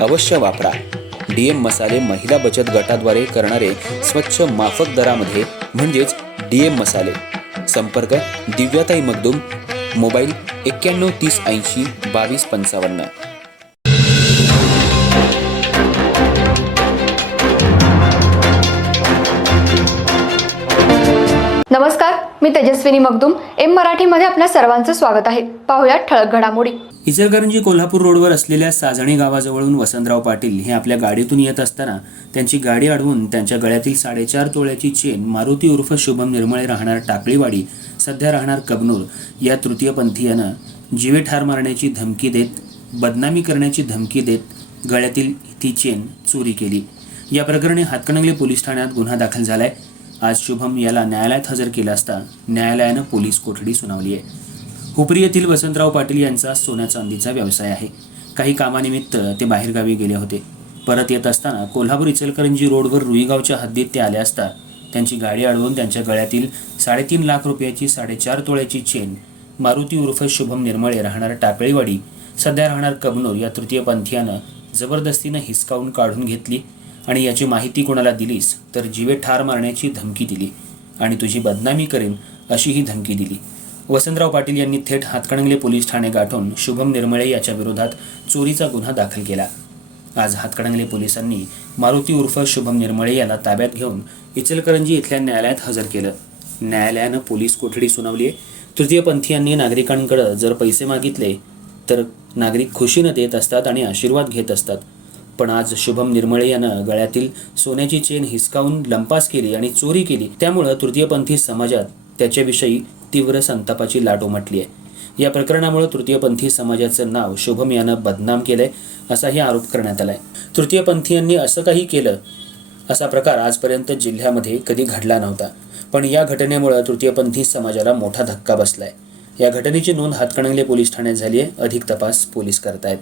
अवश्य वापरा. डीएम मसाले महिला बचत गटाद्वारे करणारे स्वच्छ माफक दरामध्ये म्हणजेच डीएम मसाले. संपर्क दिव्याताई मगदुम मोबाईल एक्क्याण्णव तीस ऐंशी बावीस पंचावन्न. नमस्कार मी तेजस्विनी मगदुम. एम मराठीमध्ये आपल्या सर्वांचं स्वागत आहे. पाहुयात ठळक घडामोडी. इचलकरंजी कोल्हापूर रोडवर असलेल्या साजणी गावाजवळून वसंतराव पाटील हे आपल्या गाडीतून येत असताना त्यांची गाडी अडवून त्यांच्या गळ्यातील साडेचार तोळ्याची चेन मारुती उर्फ शुभम निर्मळे राहणार टाकळीवाडी सध्या राहणार कबनूर या तृतीयपंथीयानं जीवे ठार मारण्याची धमकी देत बदनामी करण्याची धमकी देत गळ्यातील ती चेन चोरी केली. या प्रकरणी हातकणंगले पोलीस ठाण्यात गुन्हा दाखल झालाय. आज शुभम याला न्यायालयात हजर केला असता न्यायालयानं पोलीस कोठडी सुनावली आहे. हुपरी येथील वसंतराव पाटील यांचा सोन्या चांदीचा व्यवसाय आहे. काही कामानिमित्त ते बाहेरगावी गेले होते. परत येत असताना कोल्हापूर इचलकरंजी रोडवर रुईगावच्या हद्दीत ते आले असता त्यांची गाडी अडवून त्यांच्या गळ्यातील साडेतीन लाख रुपयाची साडेचार तोळ्याची चेन मारुती उर्फ शुभम निर्मळे राहणार टाकळीवाडी सध्या राहणार कबनूर या तृतीयपंथीयानं जबरदस्तीनं हिसकावून काढून घेतली. आणि याची माहिती कोणाला दिलीस तर जीवे ठार मारण्याची धमकी दिली. आणि तुझी बदनामी करेन अशी ही धमकी दिली. वसंतराव पाटील यांनी थेट हातकणंगले पोलीस ठाणे गाठून शुभम निर्मळे याच्या विरोधात चोरीचा गुन्हा दाखल केला. आज हातकणंगले पोलिसांनी मारुती उर्फ शुभम निर्मळे याला ताब्यात घेऊन इचलकरंजी इथल्या न्यायालयात हजर केलं. न्यायालयानं पोलीस कोठडी सुनावली आहे. तृतीयपंथीयांनी नागरिकांकडं जर पैसे मागितले तर नागरिक खुशीनं देत असतात आणि आशीर्वाद घेत असतात. पण आज शुभम निर्मळे यानं गळ्यातील सोन्याची चेन हिसकावून लंपास केली आणि चोरी केली. त्यामुळं तृतीयपंथी समाजात त्याच्याविषयी तीव्र संतापाची लाट उमटली आहे या प्रकरणामुळे तृतीयपंथी समाजाचं नाव शुभम यानं बदनाम केलंय असाही आरोप करण्यात आलाय. तृतीयपंथीयांनी असं काही केलं असा प्रकार आजपर्यंत जिल्ह्यामध्ये कधी घडला नव्हता. पण या घटनेमुळे तृतीयपंथी समाजाला मोठा धक्का बसलाय. या घटनेची नोंद हातकणंगले पोलीस ठाण्यात झाली आहे अधिक तपास पोलीस करतायत.